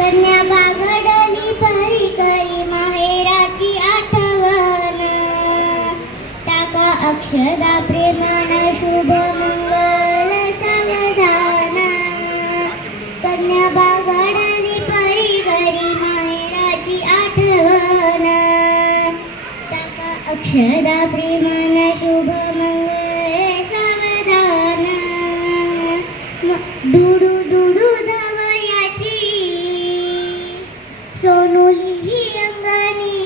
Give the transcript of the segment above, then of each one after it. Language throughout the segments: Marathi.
कन्या बागडली परी करी माहेराची आठवण, टाका अक्षदा प्रेमान शुभ मंगल सावधान. कन्या बागडली परी करी माहेराची आठवण, टाका अक्षदा प्रेमान शुभ मंगल सावधान. दुडू दुडू धवयाची सोनुली ही अंगणी,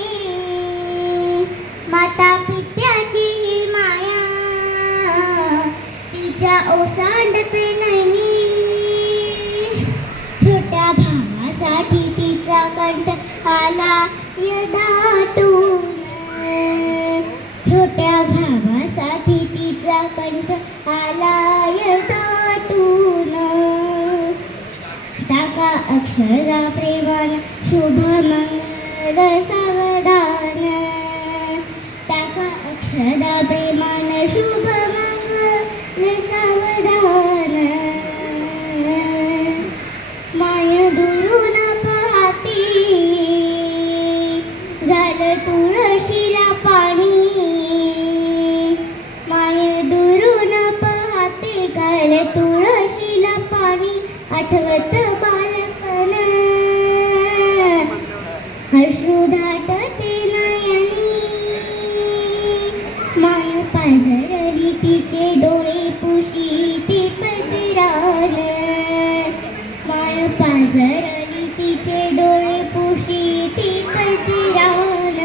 माता पित्याची ही माया तिच्या ओसांडत नैनी. छोट्या भावासाठी तिचा कंठ आला यदाटून, छोट्या भावासाठी तिचा कंठ आला यदाटून. टाका अक्षरा प्रेमान शुभ मंगल सावधान, टाका अक्षरा प्रेमान शुभ मंगल सावधान. माय दुरून पाहती झालं तुळशीला पाणी, माय दुरून पाहते घाल तुळशीला पाणी. आठवत बालपण अश्रू दाटते नयनी, माय पाझरली तिचे डोळे पुशीते पदरान, माय पाझरली तिचे डोळे पुशीते पदरान.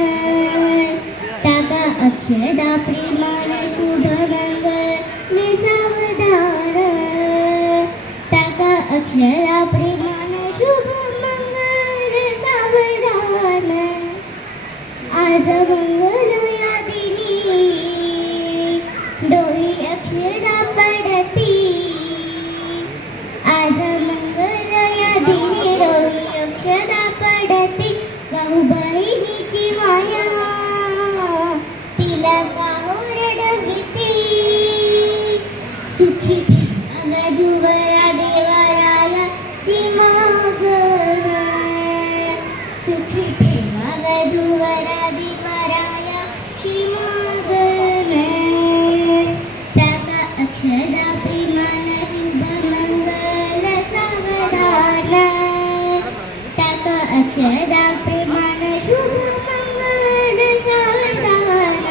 टाका अक्षदा प्रेमान शुभ मंगल सावधान, टाका अक्षरा प्रेमान शुभ मंगल सावधान. आज मंगल या दिनी डोही अक्षरा पडती, आज मंगल या दिनी डोही अक्षरा पडती. भाऊ बहिणीची माया तिला का ओरडविती, सुखी ठेवा वधूवरा देवाराया सीमागण, सुखी ठेवा वधूवरा देवाराया सीमागण. टाका अक्षदा प्रेमान शुभ मंगल सावधान, टाका अक्षदा प्रेमान शुभ मंगल सावधान.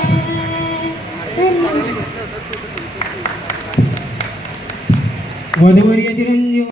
धन्यवाद. वधूवर चिरंजीव